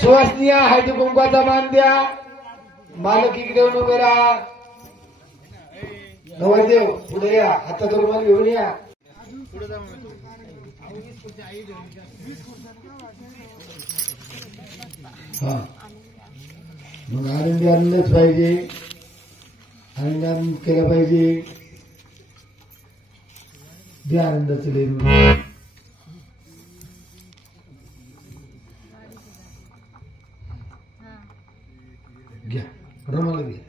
सुवासनिया हळदी कुंकवाचा मान द्या. मालक इकडे येऊन उभे राहा. नवरदेव पुढे या. हातात रुमाल घेऊन या. हा मग आनंदी आणलंच पाहिजे. आनंद केला पाहिजे. द्या आनंदाचं लेणं. घ्या रुमाल घ्या.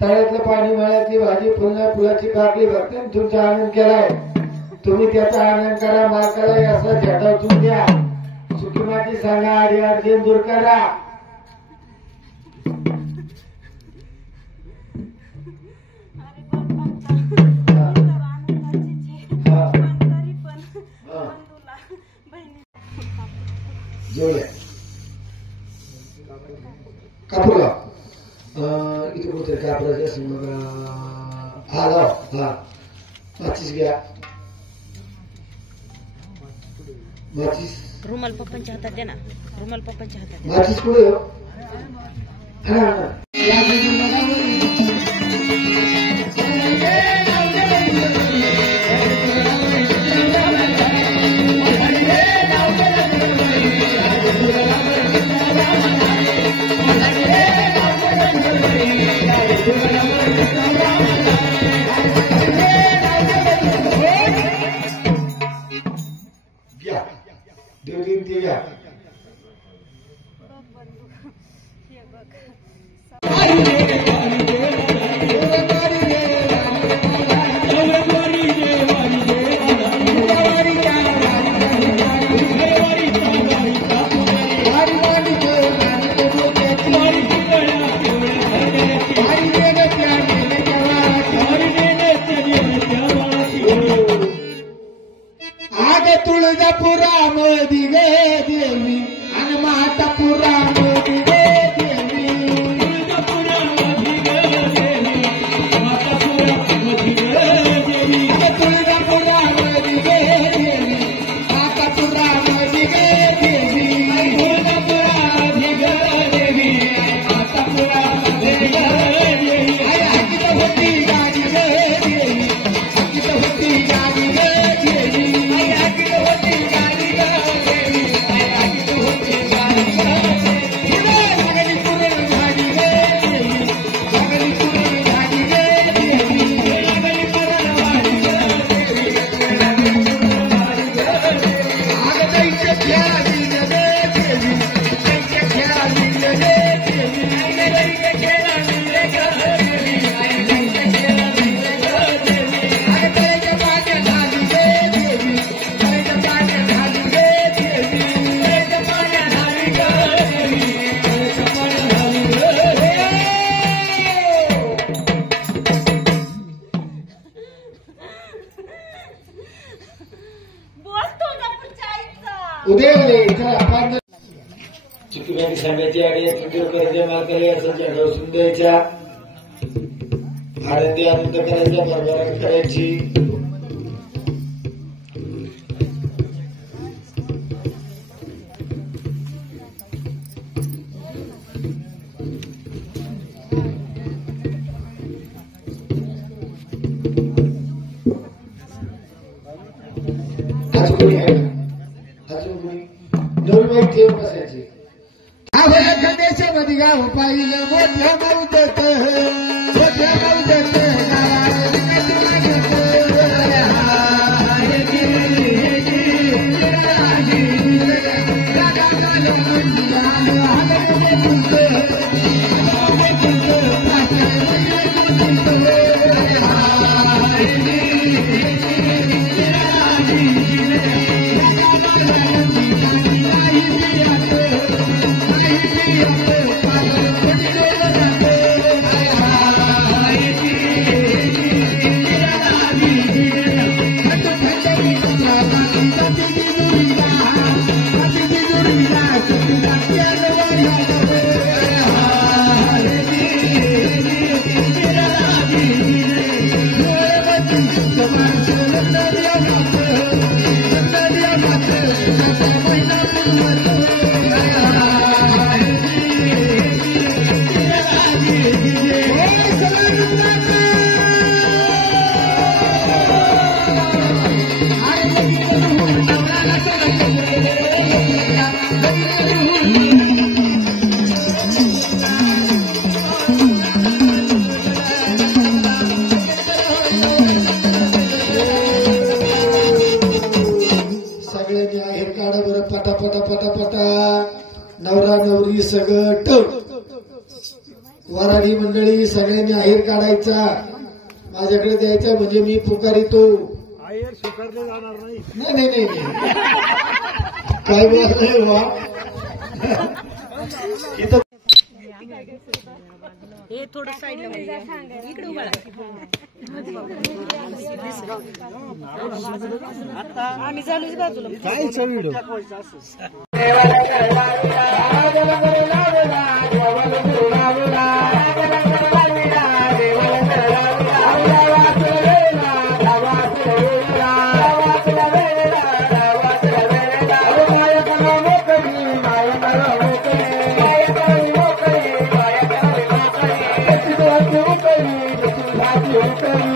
तळ्यातलं पाणी मळ्यातली भाजी फुलाची काढली भक्ती तुमचा आनंद केलाय. तुम्ही त्याचा आनंद करा. मालकाला असं झेटावून द्या. सुकी माती सांगा. आडी अडचण दूर करा. जोड्या कापूला इथे कुठे कापडाच्या समोर हा लाव. हा माचीस घ्या. माचीस रुमाल पप्पांच्या हातात दे ना. रुमाल पप्पांच्या हातात. माचीस पुढे हो. तुळजापुरा मध्ये गे देवी आणि माता सुखीमाची सांगायची आडी कर्ज मार्गाला असं जाधव सुंदरच्या आनंदी आनंद करायचा भरभराट करायची ठेव बसायची देशामध्ये गाव पाहिलं मोठ्या मौदत मोठ्या मौदत नवरा नवरी सगट वराडी मंडळी सगळ्यांनी आहेर काढायचा माझ्याकडे द्यायचा म्हणजे मी पुकारितो आहेर स्वीकारले जाणार नाही नाही नाही काय बोलत वा इथं हे थोडं साईडला इकडे उभा आम्ही झालोच बाजूला काय व्हिडिओ Thank you.